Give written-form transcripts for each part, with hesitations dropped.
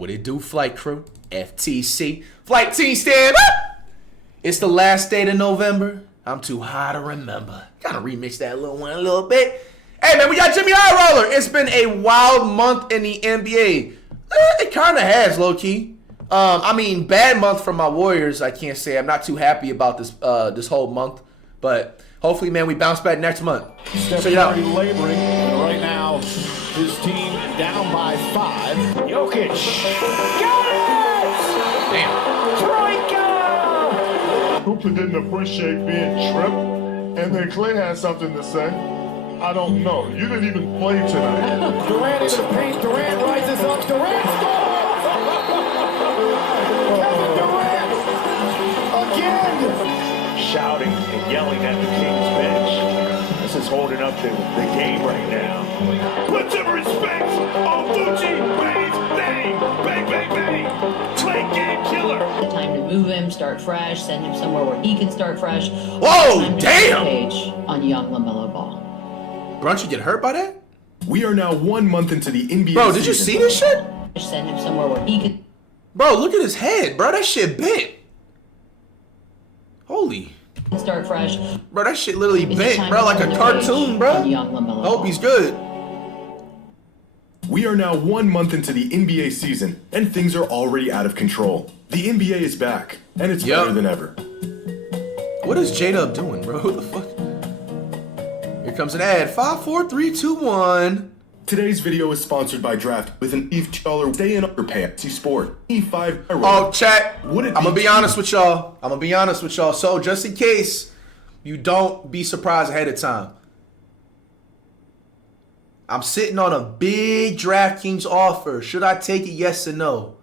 What it do, flight crew? FTC. Flight team, stand up! It's the last day of November. I'm too high to remember. Gotta remix that little one a little bit. Hey, man, we got JxmyHighroller. It's been a wild month in the NBA. It kind of has, low-key. I mean, bad month for my Warriors, I can't say. I'm not too happy about this whole month. But hopefully, man, we bounce back next month. Steph Curry laboring, and right now, his team down by 5. Jokic. Got it! Damn. Troika! Hooper didn't appreciate being tripped, and then Clay had something to say. I don't know. You didn't even play tonight. Durant into the paint. Durant rises up. Durant scores! Kevin Durant! Again! Shouting and yelling at the Kings bench. This is holding up the game right now. Put some respect on Gucci Wayne's name. Bang, bang, bang. Clay game killer. Time to move him, start fresh, send him somewhere where he can start fresh. Whoa, damn! Page on young LaMelo Ball. Brunch, you get hurt by that? We are now 1 month into the NBA Bro, did you see this shit? Send him somewhere where he can. Bro, look at his head, bro. That shit bent. Holy. Start fresh. Bro, that shit literally bent, bro, like a cartoon, bro. I hope he's good. We are now 1 month into the NBA season, and things are already out of control. The NBA is back, and it's better than ever. What is J-Dub doing, bro? Who the fuck? Here comes an ad. 5, 4, 3, 2, 1. Today's video is sponsored by Draft with an $5 day-in underpay sport. E5. Oh, chat. I'm gonna be honest with y'all. So just in case you don't be surprised ahead of time, I'm sitting on a big DraftKings offer. Should I take it? Yes or no?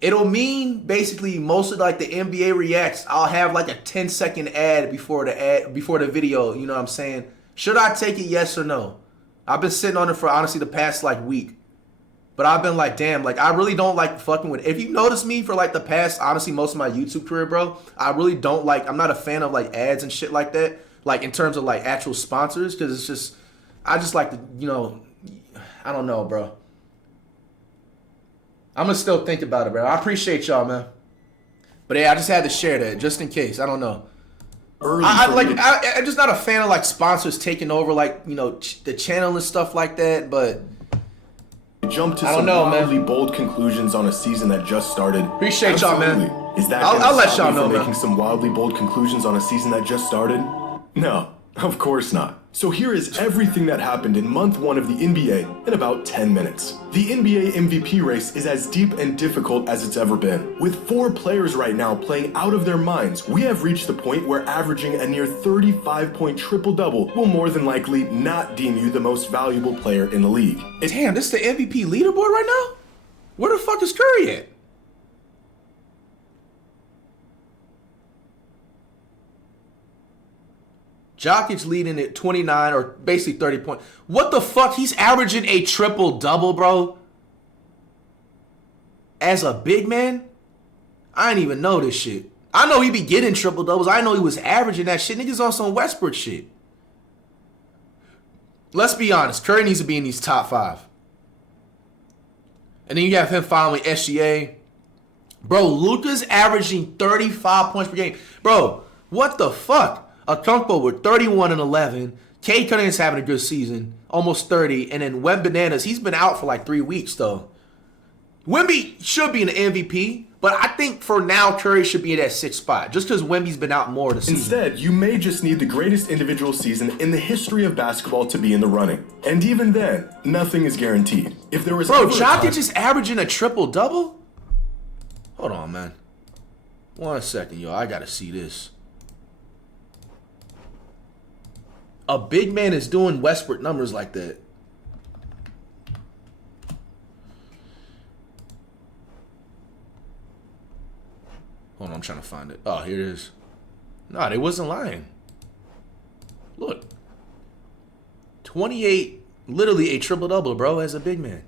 It'll mean basically most of like the NBA reacts. I'll have like a 10-second ad before the video. You know what I'm saying? Should I take it? Yes or no? I've been sitting on it for honestly the past like week, but I've been like, damn, like I really don't like fucking with it. If you notice me for like the past honestly most of my YouTube career, bro, I really don't like. I'm not a fan of like ads and shit like that. Like in terms of like actual sponsors, because it's just I just like to I don't know, bro. I'm gonna still think about it, bro. I appreciate y'all, man. But yeah, I just had to share that just in case. I don't know. I'm just not a fan of like sponsors taking over like the channel and stuff like that. But jump to some wildly bold conclusions on a season that just started. Appreciate y'all, man. Is that I'll let y'all know, man. Making some wildly bold conclusions on a season that just started? No, of course not. So here is everything that happened in month 1 of the NBA in about 10 minutes. The NBA MVP race is as deep and difficult as it's ever been. With 4 players right now playing out of their minds, we have reached the point where averaging a near 35-point triple-double will more than likely not deem you the most valuable player in the league. Damn, this is the MVP leaderboard right now? Where the fuck is Curry at? Jokic leading at 29 or basically 30 points. What the fuck? He's averaging a triple-double, bro. As a big man? I didn't even know this shit. I know he be getting triple-doubles. I know he was averaging that shit. Niggas on some Westbrook shit. Let's be honest. Curry needs to be in these top 5. And then you have him following SGA. Bro, Luka's averaging 35 points per game. Bro, what the fuck? Okonkwo with 31 and 11. Cade Cunningham's having a good season, almost 30. And then Wemby Bananas, he's been out for like 3 weeks though. Wemby should be an MVP, but I think for now Curry should be in that 6th spot, just because Wemby's been out more this season. Instead, you may just need the greatest individual season in the history of basketball to be in the running. And even then, nothing is guaranteed. If there was Jokic is averaging a triple-double? Hold on, man. 1 second, yo. I gotta see this. A big man is doing Westbrook numbers like that. Hold on, I'm trying to find it. Oh, here it is. No, they wasn't lying. Look. 28, literally a triple-double, bro, as a big man.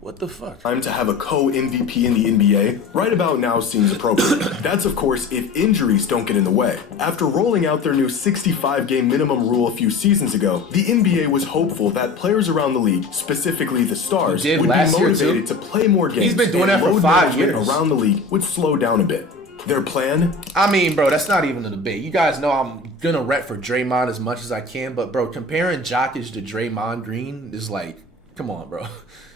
What the fuck? Time to have a co-MVP in the NBA right about now seems appropriate. That's of course if injuries don't get in the way. After rolling out their new 65-game minimum rule a few seasons ago, the NBA was hopeful that players around the league, specifically the stars, would be motivated to play more games. He's been doing that for 5 years. Around the league would slow down a bit. Their plan? I mean, bro, that's not even a debate. You guys know I'm gonna rep for Draymond as much as I can, but bro, comparing Jokic to Draymond Green is like, come on, bro.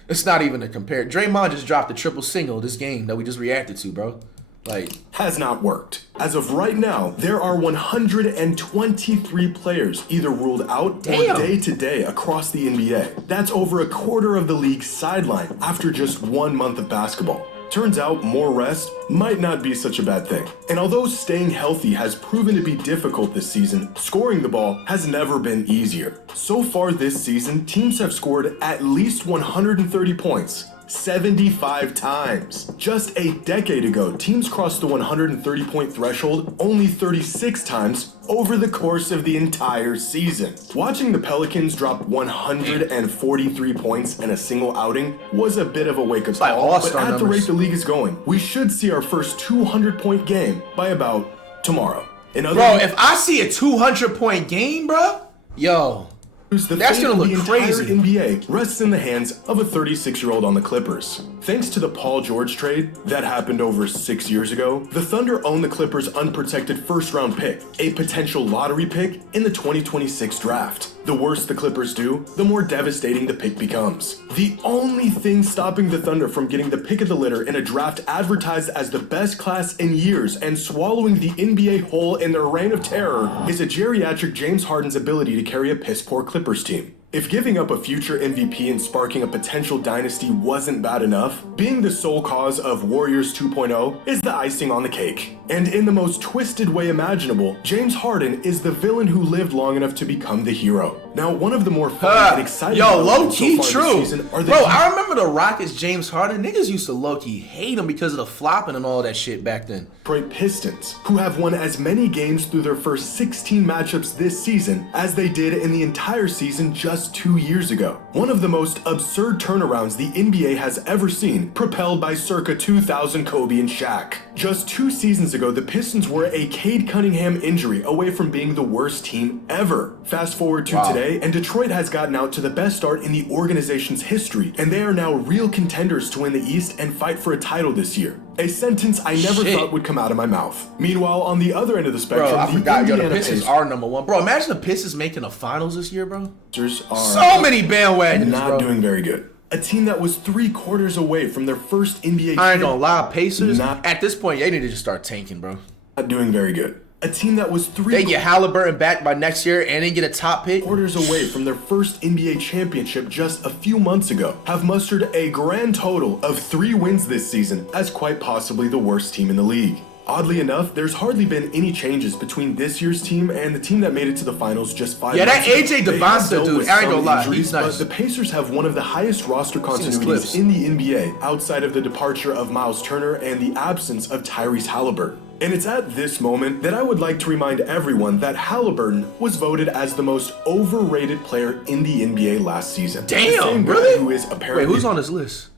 It's not even a compare. Draymond just dropped a triple single this game that we just reacted to, bro. Like, has not worked. As of right now, there are 123 players either ruled out or day-to-day across the NBA. That's over a quarter of the league's sideline after just 1 month of basketball. Turns out more rest might not be such a bad thing. And although staying healthy has proven to be difficult this season, scoring the ball has never been easier. So far this season, teams have scored at least 130 points. 75 times. Just a decade ago, teams crossed the 130-point threshold only 36 times over the course of the entire season. Watching the Pelicans drop 143 points in a single outing was a bit of a wake-up call, but at the rate the league is going, we should see our first 200-point game by about tomorrow. Bro, if I see a 200-point game, bro, yo, that's gonna look crazy. The entire NBA rests in the hands of a 36-year-old on the Clippers. Thanks to the Paul George trade that happened over 6 years ago, the Thunder own the Clippers' unprotected first-round pick, a potential lottery pick in the 2026 draft. The worse the Clippers do, the more devastating the pick becomes. The only thing stopping the Thunder from getting the pick of the litter in a draft advertised as the best class in years and swallowing the NBA whole in their reign of terror is a geriatric James Harden's ability to carry a piss-poor Clippers team. If giving up a future MVP and sparking a potential dynasty wasn't bad enough, being the sole cause of Warriors 2.0 is the icing on the cake. And in the most twisted way imaginable, James Harden is the villain who lived long enough to become the hero. Now, one of the more fun and exciting low-key true. Bro, I remember the Rockets, James Harden. Niggas used to low-key hate him because of the flopping and all that shit back then. Detroit Pistons, who have won as many games through their first 16 matchups this season as they did in the entire season just 2 years ago. One of the most absurd turnarounds the NBA has ever seen, propelled by circa 2000 Kobe and Shaq. Just 2 seasons ago, the Pistons were a Cade Cunningham injury away from being the worst team ever. Fast forward to today, and Detroit has gotten out to the best start in the organization's history, and they are now real contenders to win the East and fight for a title this year. A sentence I never thought would come out of my mouth. Meanwhile, on the other end of the spectrum, bro, I forgot, the Pistons are #1. Bro, imagine the Pistons making the finals this year, bro. So many bandwagons, not doing very good. A team that was 3/4 away from their first NBA. I ain't gonna lie, Pacers. At this point, they need to just start tanking, bro. Not doing very good. A team that was they get Halliburton back by next year and then get a top pick. Quarters away from their first NBA championship just a few months ago, have mustered a grand total of 3 wins this season as quite possibly the worst team in the league. Oddly enough, there's hardly been any changes between this year's team and the team that made it to the finals just 5 months that AJ ago. Devonta dude, I ain't gonna lie, he's nice. But the Pacers have one of the highest roster continuities in the NBA outside of the departure of Miles Turner and the absence of Tyrese Halliburton. And it's at this moment that I would like to remind everyone that Halliburton was voted as the most overrated player in the NBA last season. Damn, really? Who is apparently who's on this list?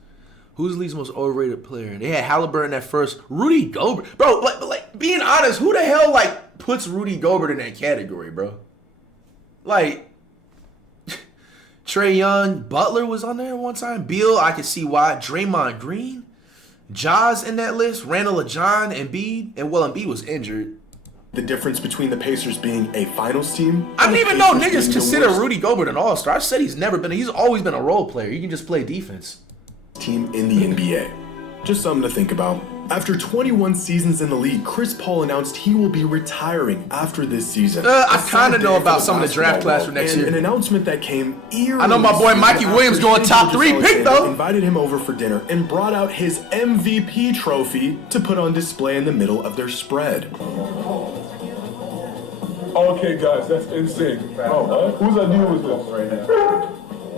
Who's the league's most overrated player? They had Halliburton at first. Rudy Gobert. Bro, like being honest, who the hell, like, puts Rudy Gobert in that category, bro? Like, Trae Young, Butler was on there one time. Beal, I can see why. Draymond Green. Ja's in that list. Randall John, Embiid. And, well, Embiid was injured. The difference between the Pacers being a finals team. I didn't even know niggas consider Rudy Gobert an all-star. I said he's always been a role player. He can just play defense. Team in the NBA. Just something to think about. After 21 seasons in the league, Chris Paul announced he will be retiring after this season. I kind of know about some of the draft class for next year. An announcement that came eerily. I know my boy Mikey Williams going top 3 pick though. Invited him over for dinner and brought out his MVP trophy to put on display in the middle of their spread. Okay, guys, that's insane. Oh, whose idea was this right now?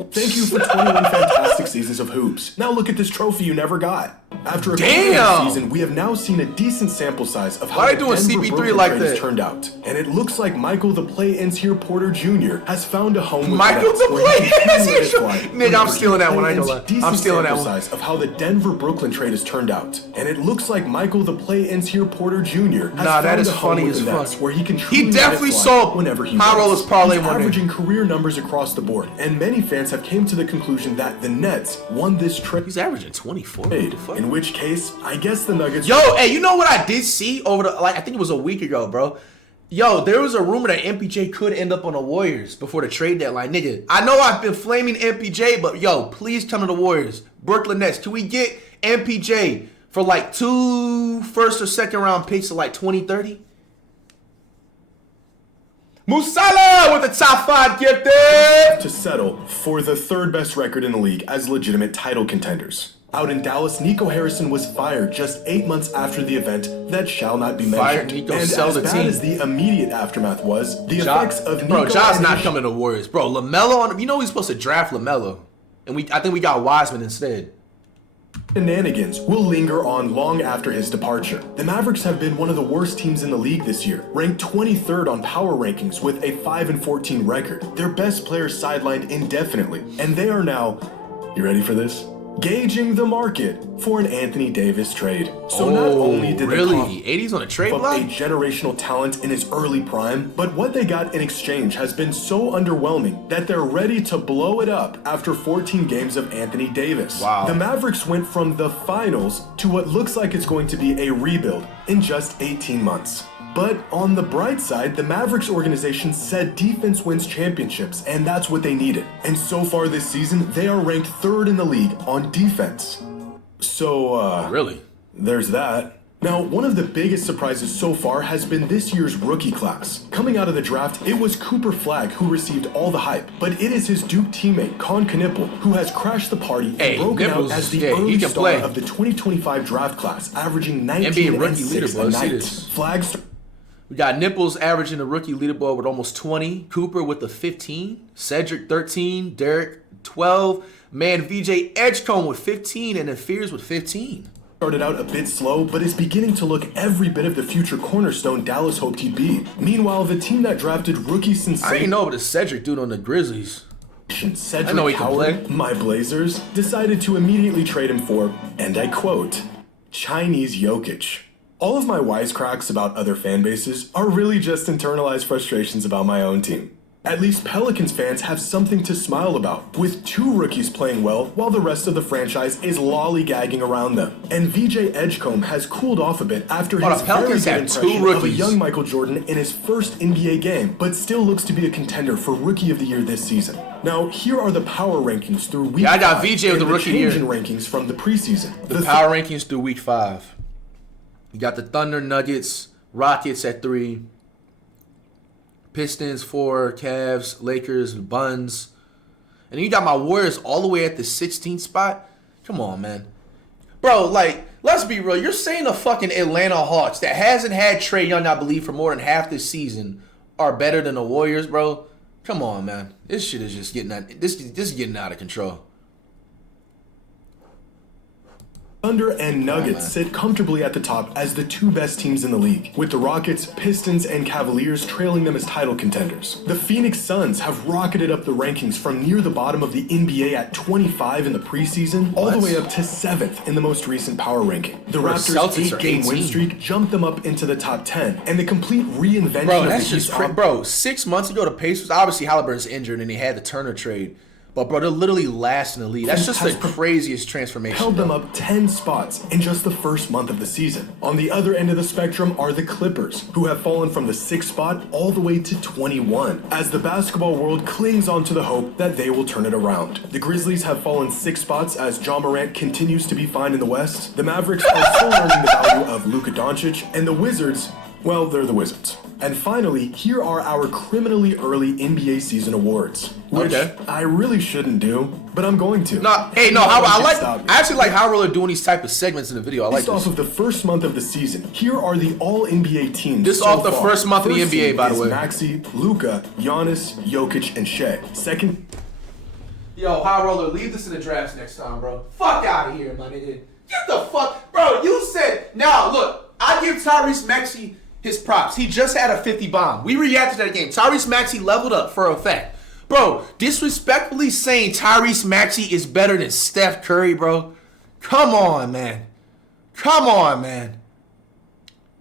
Thank you for 21 fantastic seasons of hoops. Now look at this trophy you never got. After a Damn! season, we have now seen a decent sample size of how Why the they doing Denver CP3 Brooklyn like trade that? has turned out. And it looks like Michael the Play-Ins here Porter Jr. has found a home with Michael Nets, the where he can Play-Ins? let it fly. Nigga, I'm stealing that one, I ain't gonna lie. Decent I'm stealing that sample one. size of how the Denver Brooklyn trade has turned out. And it looks like Michael the Play-Ins here Porter Jr. has Nah, that found is a home funny with as the Nets, fuck. where he can truly let it definitely fly saw whenever he High Roller's wants. parlay He's one day. averaging career numbers across the board, and many fans have came to the conclusion that the Nets won this trade. He's averaging 24. What the fuck? In which case, I guess the Nuggets. Yo, hey, you know what I did see over the, like, I think it was a week ago, bro. Yo, there was a rumor that MPJ could end up on the Warriors before the trade deadline. Nigga, I know I've been flaming MPJ, but yo, please come to the Warriors. Brooklyn Nets, can we get MPJ for like 2 first or second round picks of like 2030? Musala with the top 5 gifted. to settle for the third best record in the league as legitimate title contenders. Out in Dallas, Nico Harrison was fired just 8 months after the event that shall not be mentioned. Fired Nico, and sell as the bad team. as the immediate aftermath was, the Ja, effects of Nico bro, Ja's and not his coming to the Warriors. Bro, LaMelo on him. You know he's supposed to draft LaMelo. And I think we got Wiseman instead. shenanigans will linger on long after his departure. The Mavericks have been one of the worst teams in the league this year, ranked 23rd on power rankings with a 5-14 record. Their best players sidelined indefinitely, and they are now, you ready for this? Gauging the market for an Anthony Davis trade. So not only did they really? 80s on a trade up block? a generational talent in his early prime, but what they got in exchange has been so underwhelming that they're ready to blow it up after 14 games of Anthony Davis. Wow. The Mavericks went from the finals to what looks like it's going to be a rebuild in just 18 months. But on the bright side, the Mavericks organization said defense wins championships, and that's what they needed. And so far this season, they are ranked 3rd in the league on defense. So, Really? there's that. Now, one of the biggest surprises so far has been this year's rookie class. Coming out of the draft, it was Cooper Flagg who received all the hype, but it is his Duke teammate, Con Knippel, who has crashed the party and broken Knippel's- out as the yeah, he early can star play. of the 2025 draft class, averaging 19 NBA and rookie 6 leaderboard, a see night. this. Flagg We got Nipples averaging the rookie leaderboard with almost 20. Cooper with the 15. Cedric 13. Derek 12. Man, VJ Edgecombe with 15. And then Fears with 15. started out a bit slow, but is beginning to look every bit of the future cornerstone Dallas hoped he'd be. Meanwhile, the team that drafted rookie I sensation didn't know about the Cedric dude on the Grizzlies. Cedric I know he can Howard, play. my Blazers, decided to immediately trade him for, and I quote, Chinese Jokic. All of my wisecracks about other fan bases are really just internalized frustrations about my own team. At least Pelicans fans have something to smile about, with 2 rookies playing well while the rest of the franchise is lollygagging around them. And VJ Edgecombe has cooled off a bit after Oh, the his very Pelicans good have 2 impression of a rookies. young Michael Jordan in his first NBA game, but still looks to be a contender for Rookie of the Year this season. Now, here are the power rankings through week Yeah, I got 5 VJ with and the Rookie of the change Year. in rankings from the preseason. The power rankings through week 5. You got the Thunder, Nuggets, Rockets at 3. Pistons 4, Cavs, Lakers, Buns. And then you got my Warriors all the way at the 16th spot. Come on, man. Bro, like, let's be real. You're saying the fucking Atlanta Hawks that hasn't had Trae Young, I believe, for more than half this season are better than the Warriors, bro? Come on, man. This shit is just getting out. This is getting out of control. Thunder and Nuggets sit comfortably at the top as the 2 best teams in the league, with the Rockets, Pistons, and Cavaliers trailing them as title contenders. The Phoenix Suns have rocketed up the rankings from near the bottom of the NBA at 25 in the preseason, all the way up to 7th in the most recent power ranking. The Raptors' Celtics are 8-game win 18. streak jumped them up into the top 10, and the complete reinvention Bro, of that's the just East bro. 6 months ago, the Pacers, obviously Halliburton's injured and they had the Turner trade. But, bro, they're literally last in the league. That's just the craziest transformation. held them up 10 spots in just the first month of the season. On the other end of the spectrum are the Clippers, who have fallen from the 6th spot all the way to 21, as the basketball world clings on to the hope that they will turn it around. The Grizzlies have fallen 6 spots as Ja Morant continues to be fine in the West. The Mavericks are still learning the value of Luka Doncic, and the Wizards, well, they're the Wizards. And finally, here are our criminally early NBA season awards, which Okay. I really shouldn't do, but I'm going to. No, hey, no, one I actually like how we're doing these type of segments in the video. I like Based off this. of the first month of the season, here are the all-NBA teams. This so off the far. first month of the NBA, seed by the is way. Maxey, Luka, Giannis, Jokic, and Shea. Second Yo, High Roller, leave this in the drafts next time, bro. Fuck out of here, my nigga. Get the fuck, bro. You said now. Look, I give Tyrese Maxey his props. He just had a 50 bomb. We reacted to that game. Tyrese Maxey leveled up for a fact. Bro, disrespectfully saying Tyrese Maxey is better than Steph Curry, bro. Come on, man. Come on, man.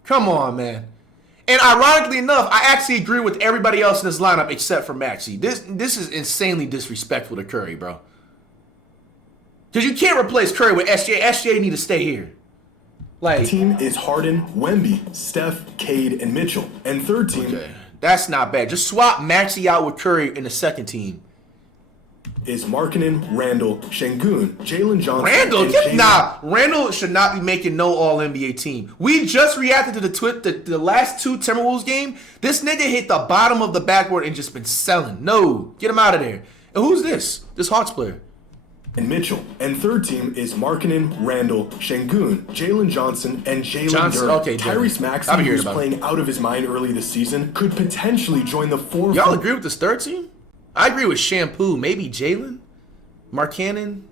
Come on, man. And ironically enough, I actually agree with everybody else in this lineup except for Maxey. This is insanely disrespectful to Curry, bro. Because you can't replace Curry with SGA. SGA need to stay here. Like, team is Harden, Wemby, Steph, Cade, and Mitchell. And third team that's not bad. Just swap Maxey out with Curry in the second team. Is Markkanen, Randall, Şengün, Jalen Johnson. Randall should not be making no All-NBA team. We just reacted to the last two Timberwolves game. This nigga hit the bottom of the backboard and just been selling. No, get him out of there. And who's this? This Hawks player. And Mitchell. And third team is Markkanen, Randall, Şengün, Jalen Johnson, and Jalen Duren. Okay, Tyrese Maxey, who was playing out of his mind early this season, could potentially join the four. Y'all agree with this third team? I agree with Shampoo, maybe Jalen, Markkanen.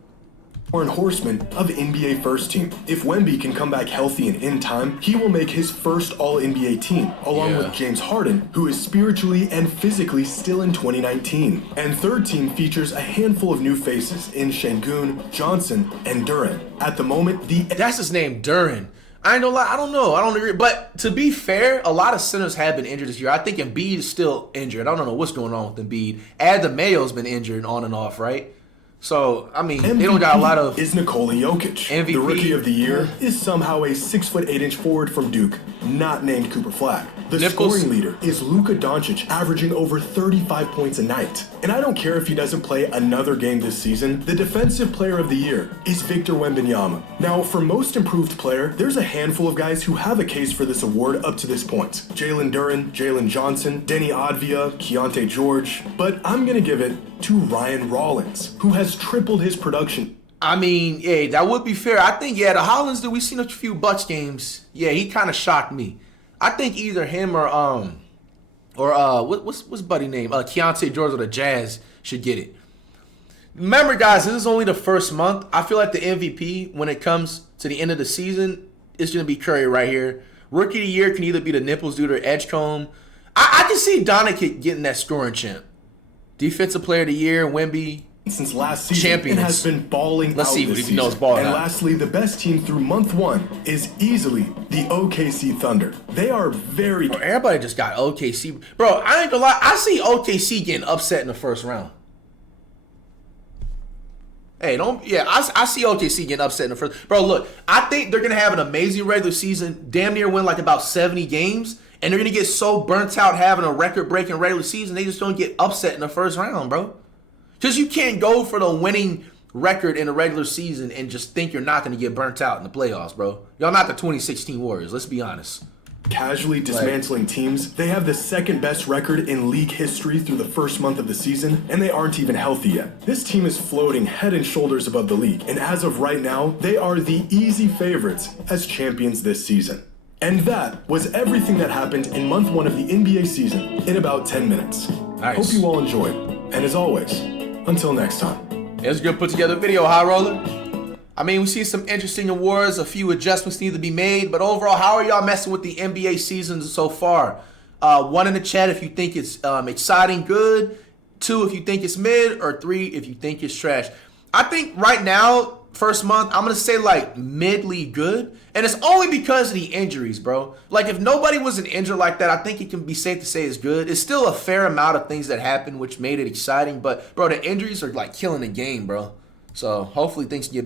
Warren Horseman of the NBA first team. If Wemby can come back healthy and in time, he will make his first All-NBA team, along with James Harden, who is spiritually and physically still in 2019. And third team features a handful of new faces in Şengün, Johnson, and Duren. At the moment, that's his name, Duren. I ain't gonna lie, I don't know. I don't agree. But to be fair, a lot of centers have been injured this year. I think Embiid is still injured. I don't know what's going on with Embiid. Adebayo's been injured on and off, right? So, I mean, MVP they don't got a lot of... is Nikola Jokic. MVP. The Rookie of the Year is somehow a 6'8" forward from Duke, not named Cooper Flag. The scoring leader is Luka Doncic, averaging over 35 points a night. And I don't care if he doesn't play another game this season, the Defensive Player of the Year is Victor Wembanyama. Now, for Most Improved Player, there's a handful of guys who have a case for this award up to this point. Jalen Duren, Jalen Johnson, Denny Advia, Keontae George. But I'm gonna give it to Ryan Rollins, who has tripled his production. I mean, yeah, that would be fair. I think, the Hollins that we've seen a few Bucks games, he kind of shocked me. I think either him or what's buddy name? Keontae George of the Jazz should get it. Remember, guys, this is only the first month. I feel like the MVP, when it comes to the end of the season, is going to be Curry right here. Rookie of the Year can either be the Nipples Dude or Edgecombe. I can see Doncic getting that scoring champ. Defensive Player of the Year, Wemby. Since last season, it has been balling Let's out see this if he season. knows balling and out. lastly, the best team through month one is easily the OKC Thunder. They are very... Bro, everybody just got OKC. Bro, I ain't gonna lie. I see OKC getting upset in the first round. Hey, I see OKC getting upset in the first. Bro, look, I think they're gonna have an amazing regular season, damn near win like about 70 games, and they're gonna get so burnt out having a record-breaking regular season, they just don't get upset in the first round, bro. Because you can't go for the winning record in the regular season and just think you're not gonna get burnt out in the playoffs, bro. Y'all not the 2016 Warriors. Let's be honest. Casually dismantling teams. They have the second best record in league history through the first month of the season, and they aren't even healthy yet. This team is floating head and shoulders above the league, and as of right now, they are the easy favorites as champions this season. And that was everything that happened in month one of the NBA season in about 10 minutes. Nice. Hope you all enjoyed. And as always, until next time. It was a good put together video, High Roller. I mean, we see some interesting awards. A few adjustments need to be made. But overall, how are y'all messing with the NBA season so far? 1 in the chat if you think it's exciting, good. 2 if you think it's mid. Or 3 if you think it's trash. I think right now, first month, I'm going to say like midly good. And it's only because of the injuries, bro. Like if nobody was an injured like that, I think it can be safe to say it's good. It's still a fair amount of things that happened which made it exciting. But, bro, the injuries are like killing the game, bro. So hopefully things can get better.